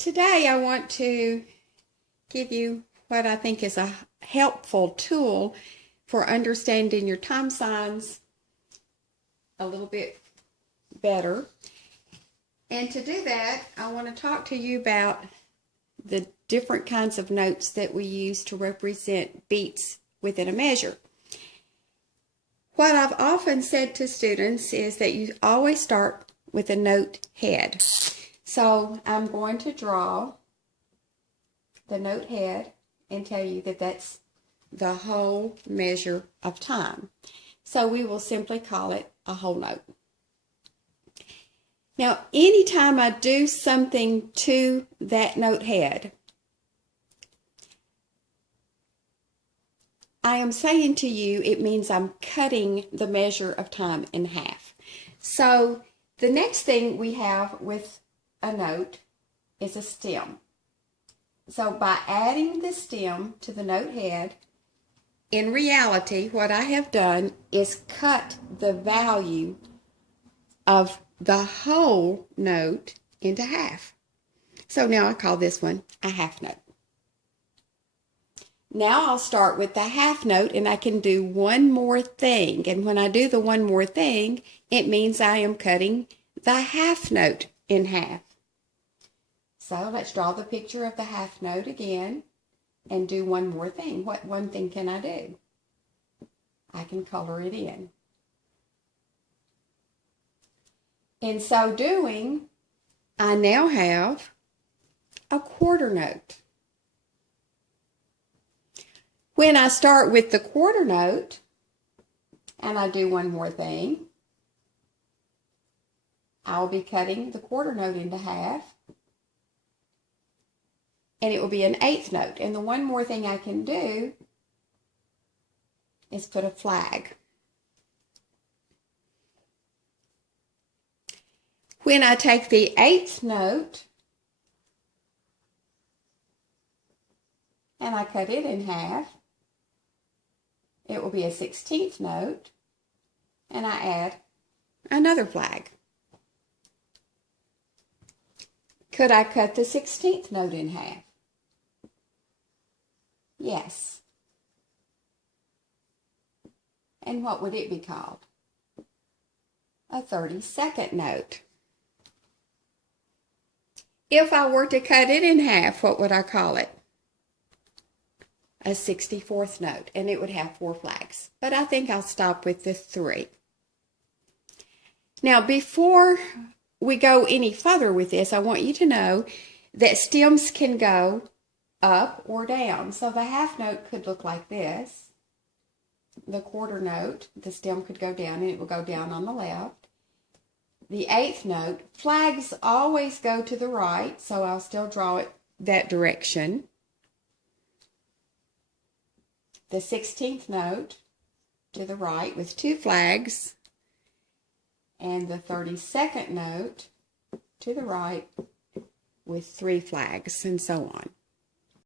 Today I want to give you what I think is a helpful tool for understanding your time signs a little bit better. And to do that, I want to talk to you about the different kinds of notes that we use to represent beats within a measure. What I've often said to students is that you always start with a note head. So I'm going to draw the note head and tell you that that's the whole measure of time. So we will simply call it a whole note. Now, anytime I do something to that note head, I am saying to you it means I'm cutting the measure of time in half. So the next thing we have with a note is a stem. So by adding the stem to the note head, in reality, what I have done is cut the value of the whole note into half. So now I call this one a half note. Now I'll start with the half note and I can do one more thing. And when I do the one more thing, it means I am cutting the half note in half. So let's draw the picture of the half note again and do one more thing. What one thing can I do? I can color it in. In so doing, I now have a quarter note. When I start with the quarter note and I do one more thing, I'll be cutting the quarter note into half. And it will be an eighth note. And the one more thing I can do is put a flag. When I take the eighth note and I cut it in half, it will be a 16th note, and I add another flag. Could I cut the 16th note in half? Yes. And what would it be called? A 32nd note. If I were to cut it in half, what would I call it? A 64th note, and it would have 4 flags. But I think I'll stop with the 3. Now, before we go any further with this, I want you to know that stems can go up or down. So the half note could look like this. The quarter note, the stem could go down and it will go down on the left. The eighth note, flags always go to the right, so I'll still draw it that direction. The 16th note to the right with 2 flags, and the 32nd note to the right with 3 flags, and so on.